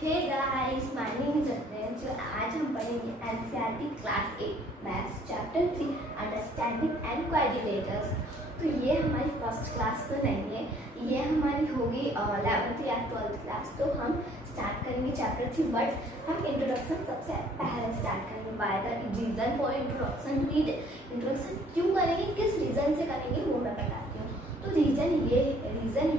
Hey guys, my name is Atman. So आज हम पढ़ेंगे NCERT class 8 maths chapter 3 understanding and quadrilaterals. तो ये हमारी फर्स्ट क्लास तो नहीं है, ये हमारी होगी 11th या 12th क्लास। तो हम स्टार्ट करेंगे चैप्टर 3, बट हम इंट्रोडक्शन सबसे पहले स्टार्ट करेंगे by the reason for introduction. Introduction क्यों करेंगे, किस रीजन से करेंगे वो मैं बताती हूँ। तो रीजन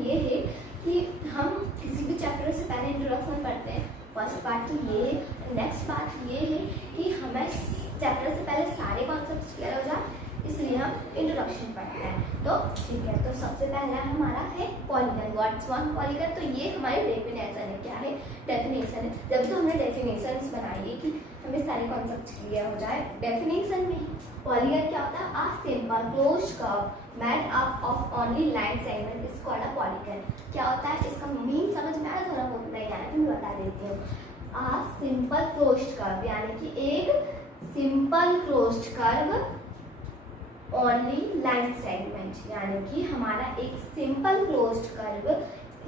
ये है कि हम किसी भी चैप्टर से पहले इंट्रोडक्शन करते हैं। फर्स्ट पार्ट तो ये है। नेक्स्ट पार्ट ये है कि हमें चैप्टर से पहले सारे कॉन्सेप्ट्स क्लियर हो जाए, इसलिए हम इंट्रोडक्शन पढ़ते हैं। तो ठीक है, तो सबसे पहला हमारा है पॉलीगन। What's one polygon? तो ये हमारी डेफिनेशन है। क्या है? डेफिनेशन है। जब तो हमने डेफिनेशंस बनाई है कि हमें सारे कॉन्सेप्ट्स क्लियर हो जाए। डेफिनेशन में पॉलीगन क्या होता है? A simple closed curve made up of only line segment is called a polygon. क्या होता है? इसका मीनिंग समझ में आया? थोड़ा बहुत नहीं आया तो मैं बता देती हूँ। आ सिंपल क्लोज्ड कर्व यानी कि एक simple closed curve only line segment, यानी कि हमारा एक simple closed curve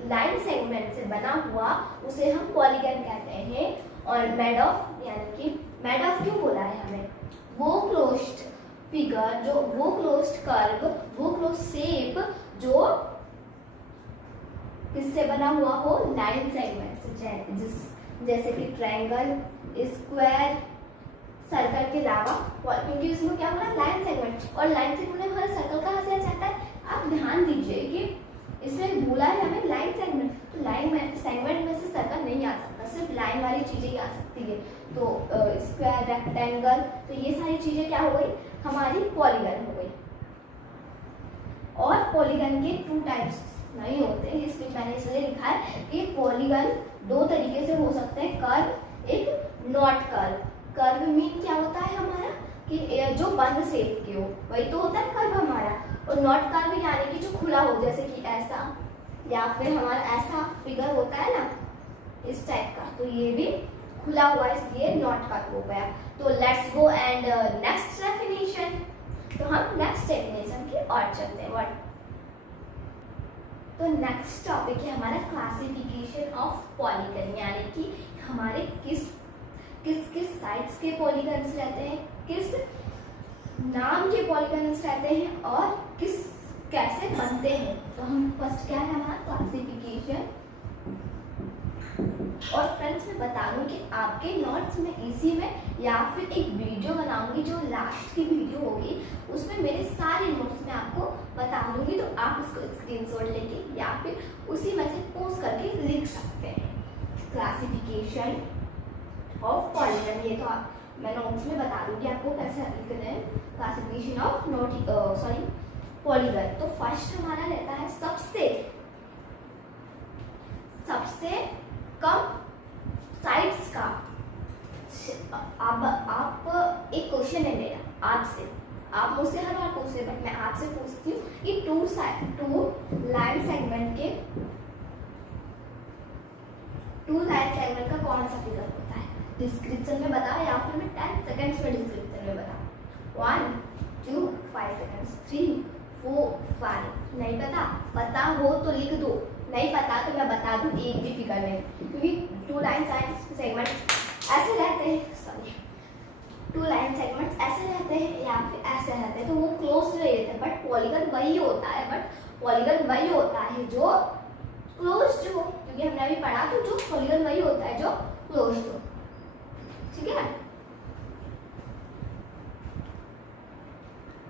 line segment से बना हुआ उसे हम पॉलीगन कहते हैं। और मेड ऑफ, यानी कि मेड ऑफ क्यों बोला है हमें? वो क्लोज्ड फिगर जो, वो क्लोज्ड कर्व, वो क्लोज्ड शेप जो किससे बना हुआ हो? लाइन सेगमेंट से। जैसे कि ट्रायंगल, स्क्वायर, सर्कल के अलावा, क्योंकि इसमें क्या होगा? Line segment. और लाइन सेगमेंट में हमारा सर्कल कहाँ से आ जाता है? आप ध्यान दीजिए कि इसमें बोला है हमें लाइन सेगमेंट, तो लाइन सेगमेंट में से सर्कल नहीं आ सकता, सिर्फ लाइन वाली चीजें ही आ सकती है। तो स्क्वायर, रेक्टेंगल, तो ये सारी चीजें क्या हो गई? हमारी पॉलीगन हो गई। और पॉलीगन के 2 टाइप्स नहीं होते, इसलिए मैंने इसलिए लिखा है कि पॉलीगन 2 तरीके से हो सकते हैं, कर्व, एक नॉट कर्व। कर्व मीन क्या होता है हमारा? कि जो बंद शेप के हो, वही तो होता है कर्व हमारा। और नॉट कर्व यानी कि जो खुला हो, जैसे कि ऐसा, या फिर हमारा ऐसा फिगर होता है ना, इस टाइप का, तो ये भी खुला हुआ, इसलिए नॉट कर्व हो गया। तो let's go and next definition. तो हम नेक्स्ट डेफिनेशन की ओर चलते हैं। तो नेक्स्ट टॉपिक है हमारा क्लासिफिकेशन ऑफ पॉलीगन, यानी कि हमारे किस साइड्स के पॉलीगन्स रहते हैं, किस नाम के पॉलीगन्स रहते हैं, और कैसे बनते हैं। तो हम फर्स्ट क्या है हमारा? क्लासिफिकेशन। और फ्रेंड्स मैं बता दूं कि आपके नोट्स में इसी में या फिर एक वीडियो बनाऊंगी, जो लास्ट की वीडियो होगी उसमें मेरे सारे नोट्स में आपको बता दूंगी, तो आप उसको स्क्रीनशॉट लेके या फिर उसी में से पोस्ट करके लिख सकते हैं। क्लासिफिकेशन ऑफ पॉलीगन, ये तो मैं नोट्स में बता दूंगी आपको कैसे लिखना है। Classification of polygon. तो फर्स्ट हमारा रहता है सबसे कम साइड्स का। अब आप एक क्वेश्चन है मेरा आपसे, आप मुझसे हर बार पूछते, बट मैं आपसे पूछती हूँ कि टू लाइन सेगमेंट का कौन सा फिगर होता है? डिस्क्रिप्शन में बता, या फिर मैं 10 सेकंड्स में डिस्क्रिप्शन में बता। 1 2 5 सेकंड्स, 3 4 5। नहीं पता हो तो लिख दो, नहीं पता तो मैं बता दूं एक भी फिगर में, क्योंकि 2 लाइन सेगमेंट्स ऐसे रहते हैं, सॉरी 2 लाइन सेगमेंट्स ऐसे रहते हैं या फिर ऐसे रहते हैं, तो वो क्लोज रहते हैं। बट पॉलीगन वही होता है जो क्लोज्ड हो, क्योंकि हमने अभी पढ़ा, तो जो पॉलीगन वही होता है जो क्लोज्ड हो। ठीक है,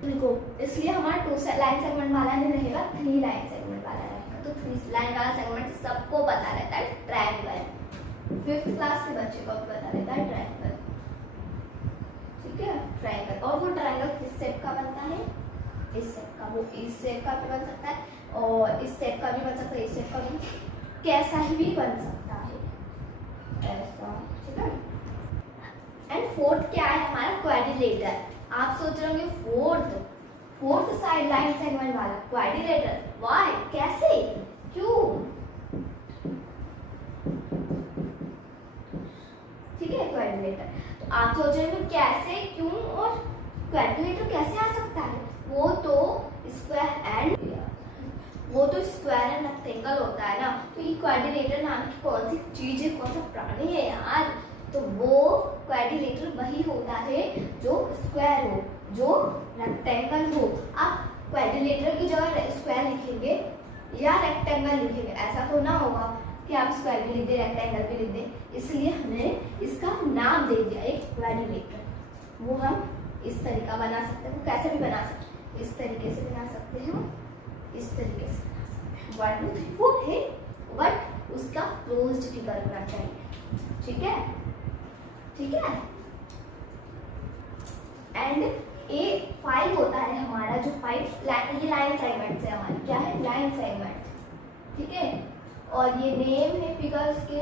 देखो इसलिए हमारा 2 लाइन सेगमेंट वाला नहीं रहेगा, 3 लाइन सेगमेंट वाला रहेगा। तो 3 लाइन वाला सेगमेंट सबको पता रहता है, ट्रायंगल। 5th क्लास के बच्चे को पता रहता है ट्रायंगल। ठीक है, ट्रायंगल। और वो ट्रायंगल किस शेप का बनता है? इस शेप का। वो इस शेप का भी बन सकता है, और इस शेप का भी बन सकता है, इस शेप का भी, कैसा ही भी बन सकता है, ऐसा। ठीक है। एंड 4th क्या है हमारा? क्वाड्रिलेटर। आप सोच रहे होंगे फोर्थ साइड लाइन सेगमेंट वाला क्वाड्रिलेटर, व्हाई, कैसे, क्यों? ठीक है, क्वाड्रिलेटर। तो आप सोच रहे हो कैसे, क्यों और क्वाड्रिलेटर कैसे आ सकता है? वो तो स्क्वायर एंड वो तो स्क्वायर एंड रेक्टेंगल होता है ना, तो ये क्वाड्रिलेटर नाम की कौन सी चीज है, कौन सा प्राणी है यार, तो वो क्वाड्रिलेटर वही होता है जो स्क्वायर हो, जो रेक्टेंगल हो। आप क्वाड्रिलेटर की जगह स्क्वायर लिखेंगे या रेक्टेंगल लिखेंगे, ऐसा तो ना होगा कि आप स्क्वायर भी लिख दे रेक्टेंगल भी लिख दे, इसलिए हमने इसका नाम दे दिया एक क्वाड्रिलेटर। वो हम इस तरीका बना सकते हैं, वो कैसे भी बना सकते हैं, इस तरीके से बना सकते हैं, इस तरीके से बना सकते हैं। 1 2 3 4 है, बट उसका क्लोज्ड फिगर होना चाहिए, ठीक है, ठीक है। एंड ए 5 होता है हमारा, जो 5 ये लाइन सेगमेंट से हमारी क्या है, लाइन सेगमेंट, ठीक है। और ये नेम है फिगर्स के,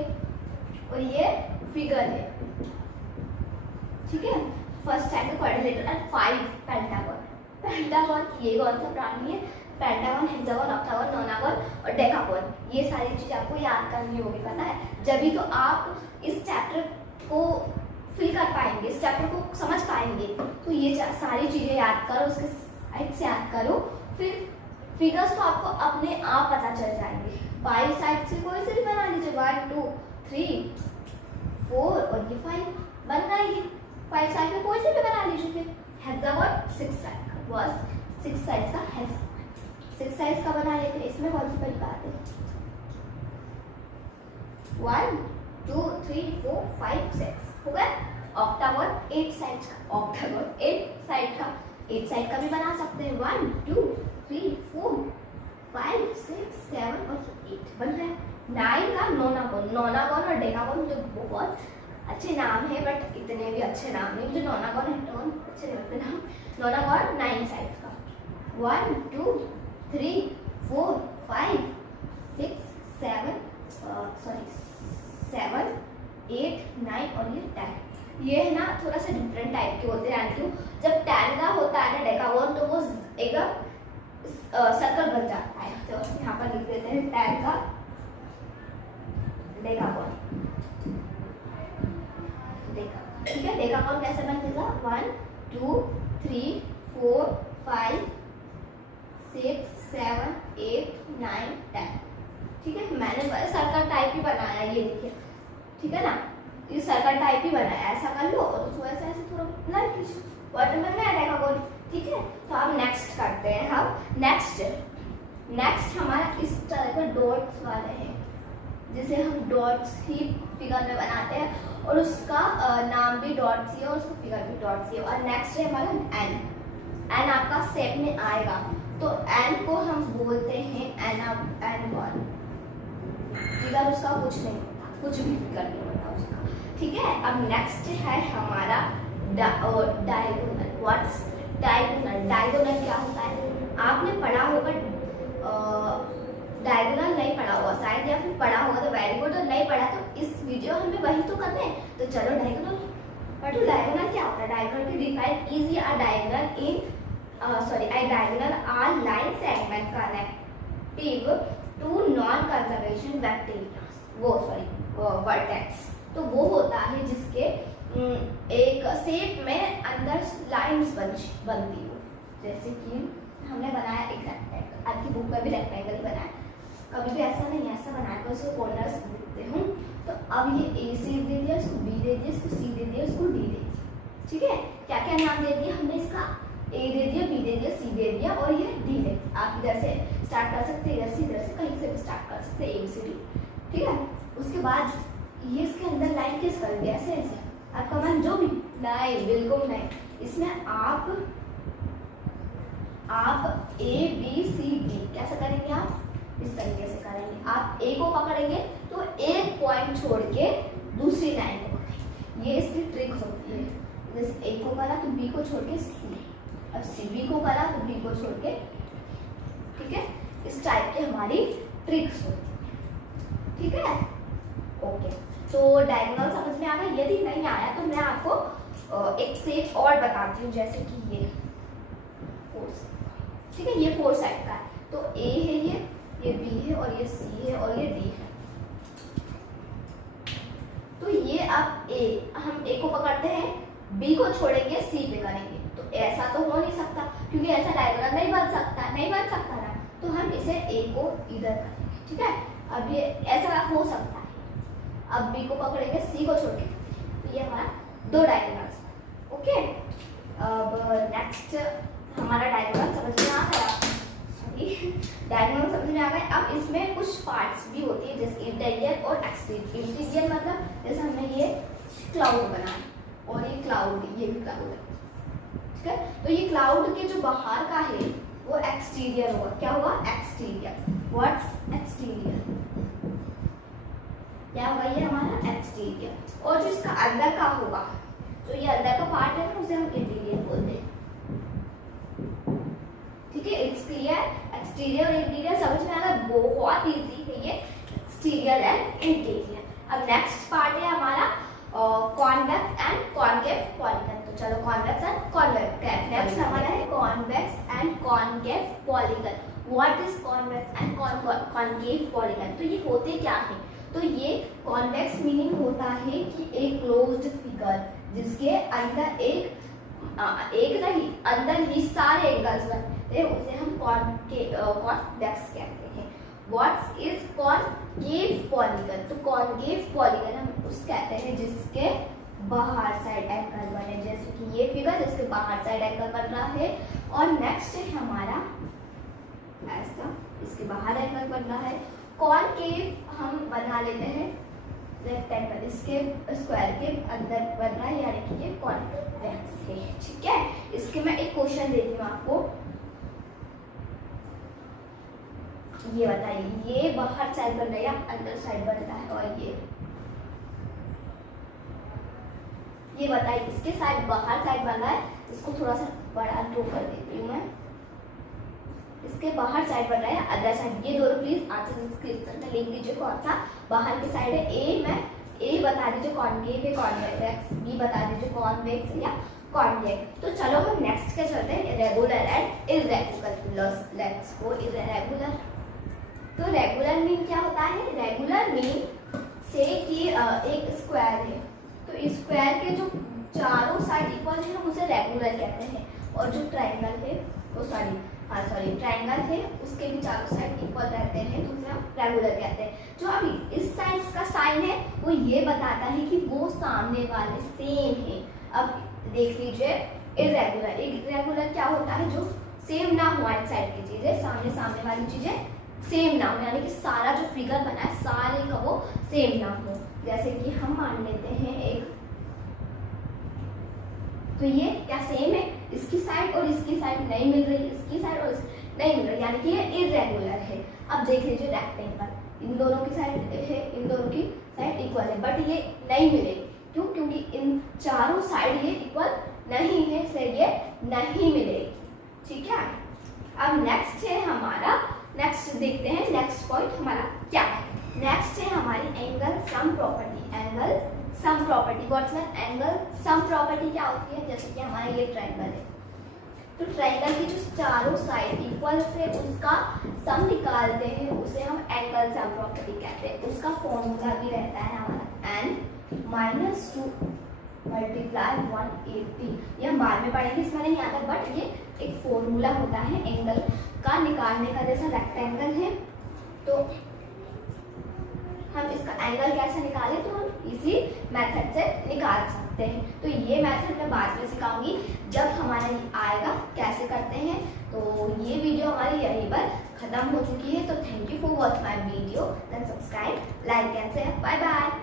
और ये फिगर है, ठीक है। फर्स्ट टाइप का क्वाड्रिलेटर एंड 5 पेंटागन। पेंटागन ये कौन सा प्राणी है, पेंटागन, हेक्सागन, ऑक्टागन, नोनागन और डेकागन, ये सारी चीजें आपको याद करनी होगी, पता है, जब तो आप इस चैप्टर को फिल कर पाएंगे, इस चैप्टर को समझ पाएंगे। तो ये सारी चीजें याद करो, उसके साइड से याद करो, फिर फिगर्स तो आपको अपने आप पता चल जाएंगे। 5 साइड से कोई से भी बना लीजिए, 1 2 3 4 और ये 5 बन रहा है। 5 साइड में कोई से भी बना लीजिए। फिर हेक्सागन 6 साइड का, बस 6 साइड का हेक्सागन 6 साइड का बना लेते हैं। इसमें कौन सी बड़ी बात है, 1 2 3 4 5 6 हो गया। ऑक्टागन 8 साइड का, ऑक्टागन 8 साइड का, 8 साइड का भी बना सकते हैं। 1 2 3 4 5 6 7 और 8 बन रहा है। 9 का नोनागन, नोनागन और डेकागन जो बहुत अच्छे नाम है, बट इतने भी अच्छे नाम नहीं, जो नोनागन हेक्टागन अच्छे नहीं लगते नाम। नोनागन 9 साइड का, 1 2 3 4 5 6 7 7 8 9 और ये 10। ये है ना थोड़ा सा डिफरेंट टाइप के होते हैं, क्यों, जब 10 का होता है ना डेकागन, तो वो एक सर्कल बन जाता है। तो यहाँ पर लिख देते हैं 10 का डेकागन, ठीक है। डेकागन कैसे बनेगा, 1 2 3 4 5 6 7 8 9 10, ठीक है। मैंने सर्कल टाइप ही बनाया, ये देखिए, ठीक है ना, ये सर्कल टाइप ही बनाया, ऐसा कर लो और उसको ऐसे ऐसे थोड़ा लाइक कीजिए, बटन में मैं डेकागन, ठीक है। तो अब नेक्स्ट करते हैं हम। नेक्स्ट हमारा इस तरह का डॉट्स वाले हैं, जिसे हम डॉट्स ही फिगर में बनाते हैं, और उसका नाम भी डॉट्स ही है और उसका फिगर भी डॉट्स ही है। और नेक्स्ट है हमारा एन आपका सेप में आएगा, तो एन को हम बोलते हैं एन1 फिगर, उसका कुछ नहीं होता, कुछ भी फिगर नहीं होता उसका, ठीक है। अब नेक्स्ट है हमारा डायगोनल। व्हाट्स डायगोनल, डायगोनल क्या होता है, आपने पढ़ा होगा, डायगोनल नहीं पढ़ा होगा शायद, या फिर पढ़ा होगा तो वेरी गुड, और नहीं पढ़ा तो इस वीडियो हमें वही तो करना है, तो चलो डायगोनल पढ़ो। डायगोनल क्या होता है, डायगोनल की define is a diagonal in a diagonal are line segment connective to non-conservation vectors, vertex। तो वो होता है जिसके एक शेप में अंदर लाइंस बनती हो, जैसे कि हमने बनाया एक रेक्टेंगल, आपकी बुक में भी रेक्टेंगल ही बनाया, कभी भी ऐसा नहीं ऐसा बनाया तो उसको कॉर्नर्स देखते हूँ। तो अब ये ए शेप दे दिया, इसको बी दे दिया, इसको सी दे दिया, इसको डी दे दिया, ठीक है। क्या क्या नाम दे दिया हमने, इसका ए दे दिया, बी दे दिया, सी दे दिया और ये डी दे दिया। आप इधर से स्टार्ट कर सकते हैं, इधर से कहीं से भी स्टार्ट कर सकते हैं, ए बी सी डी, ठीक है। उसके बाद ये इसके अंदर लाइन किस कर दिया, ऐसे ऐसे आपका मन जो भी, नहीं बिल्कुल नहीं, इसमें आप ए बी सी डी कैसे करेंगे, आप इस तरीके से करेंगे। आप ए को पकड़ेंगे तो एक पॉइंट छोड़ के दूसरी लाइन को पकड़ेंगे, ये इसकी ट्रिक होती है। जैसे ए को करा तो बी को छोड़ के सी, अब सी बी को करा तो बी को छोड़ के, ठीक है। इस टाइप की हमारी ट्रिक्स होती है, ठीक है। ओके, तो डायगोनल समझ में आ गया। यदि नहीं आया तो मैं आपको एक शेप और बताती हूँ, जैसे कि ये 4 साइड, ठीक है, ये 4 साइड का है। तो ए है ये बी है और ये सी है और ये डी है। तो ये अब हम ए को पकड़ते हैं, बी को छोड़ेंगे, सी पे करेंगे, तो ऐसा तो हो नहीं सकता क्योंकि ऐसा डायगोनल नहीं बन सकता ना। तो हम इसे ए को इधर करेंगे, ठीक है। अब ये ऐसा हो सकता है, अब बी को पकड़ेंगे सी को छोड़ के, तो ये हमारा 2 डायगोनल्स, ओके। अब नेक्स्ट हमारा डायगोनल समझ में आ गया, डायगोनल समझ में आ गए। अब इसमें कुछ पार्ट्स भी होती है जैसे इंटीरियर और एक्सटीरियर। इंटीरियर मतलब जैसे हमने ये क्लाउड बनाया और ये क्लाउड, ये भी क्लाउड है, ठीक है। तो ये क्लाउड के जो बाहर का है वो एक्सटीरियर होगा। क्या होगा? एक्सटीरियर। What's exterior? क्या होगा? ये हमारा एक्सटीरियर। और जो इसका अंदर का होगा, जो ये अंदर का पार्ट है ना, उसे हम इंटीरियर बोलते हैं, ठीक है। It's clear? एक्सटीरियर और इंटीरियर समझ में आ गया, बहुत इजी है ये एक्सटीरियर एंड इंटीरियर। अब नेक्स्ट पार्ट है हमारा कॉन्वेक्स एंड कॉनकेव पॉलीगन। तो चलो कॉन्वेक्स एंड कॉनकेव। नेक्स्ट हमारा है convex and concave polygon. What is convex and concave polygon? तो ये होते क्या है? तो ये कॉन्वेक्स मीनिंग होता है कि एक क्लोज्ड फिगर जिसके अंदर एक नहीं, अंदर ही सारे एंगल्स बनते हैं, उसे हम कॉन्वेक्स कहते हैं। What is concave polygon? तो कॉनकेव पॉलीगन हम उस कहते हैं जिसके बाहर साइड एंगल बने, जैसे कि ये फिगर जिसके बाहर साइड एंगल बन रहा है। और नेक्स्ट है हमारा ऐसा, इसके बाहर एंगल बन रहा है। कॉनकेव हम बना लेते हैं रेक्टेंगल, इसके स्क्वायर के अंदर बन रहा है, यानी कि ये कॉन्वेक्स है, ठीक है। इसके मैं एक क्वेश्चन देती हूँ आपको, ये बताइए, ये बाहर साइड बन रहा है या अंदर साइड बन रहा है? और ये बताइए, इसके साइड बाहर साइड बन रहा है, इसको थोड़ा सा बड़ा ड्रॉ कर देती हूँ मैं। इसके बाहर साइड बन रहा है अंदर साइड? ये दोनों प्लीज आंसर डिस्क्रिप्शन में लिख दीजिए कौन सा बाहर की साइड है। ए बता दीजिए कॉनकेव है, कॉन्वेक्स। बी बता दीजिए कॉन्वेक्स या कॉनकेव। तो चलो हम नेक्स्ट के चलते हैं, regular and irregular. Let's go irregular. तो रेगुलर मीन क्या होता है? रेगुलर मीन से कि एक स्क्वायर है, तो स्क्वायर के जो चारों साइड इक्वल है हम उसे रेगुलर कहते हैं। और जो ट्रायंगल है वो ट्रायंगल है, उसके भी चारों साइड इक्वल रहते हैं, तो उसे हम रेगुलर कहते हैं। जो अभी इस साइड का साइन है वो ये बताता है कि वो सामने वाले सेम है। अब देख लीजिए इर्रेगुलर। इर्रेगुलर क्या होता है? जो सेम ना हो, एक साइड की चीजें सामने वाली चीजें सेम ना हो, यानी कि सारा जो फिगर बना है सारे का वो सेम ना हो। जैसे कि हम मान लेते हैं एक, तो ये क्या सेम है? इसकी साइड और इसकी साइड नहीं मिल रही, इसकी साइड और नहीं मिल रही, यानी कि ये इर्रेगुलर है। अब देख लीजिए रेक्टेंगल, इन दोनों की साइड है, इन दोनों की साइड इक्वल है, बट ये नहीं मिलेगी। क्यों? क्योंकि इन चारों साइड ये इक्वल नहीं है, इसलिए ये नहीं मिलेगी, ठीक है। अब नेक्स्ट है हमारा, नेक्स्ट देखते हैं नेक्स्ट पॉइंट हमारा क्या है। नेक्स्ट है हमारी angle sum property. Angle sum property. What's angle sum property? क्या होती है? जैसे कि हमारा ये ट्रायंगल है, तो ट्रायंगल की जो चारों साइड इक्वल से उसका सम निकालते हैं, उसे हम एंगल सम प्रॉपर्टी कहते हैं। उसका फॉर्मूला भी रहता है हमारा n-2 मल्टीप्लाई 180। ये हम बाद में पढ़ेंगे, इसमें नहीं आता, बट ये एक फॉर्मूला होता है एंगल का निकालने का। जैसा रेक्टेंगल है तो हम इसका एंगल कैसे निकालें, तो हम इसी मेथड से निकाल सकते हैं। तो ये मेथड मैं बाद में सिखाऊंगी जब हमारा आएगा कैसे करते हैं। तो ये वीडियो हमारी यहीं पर खत्म हो चुकी है। तो thank you for watch my video, then subscribe, like and share. Bye bye.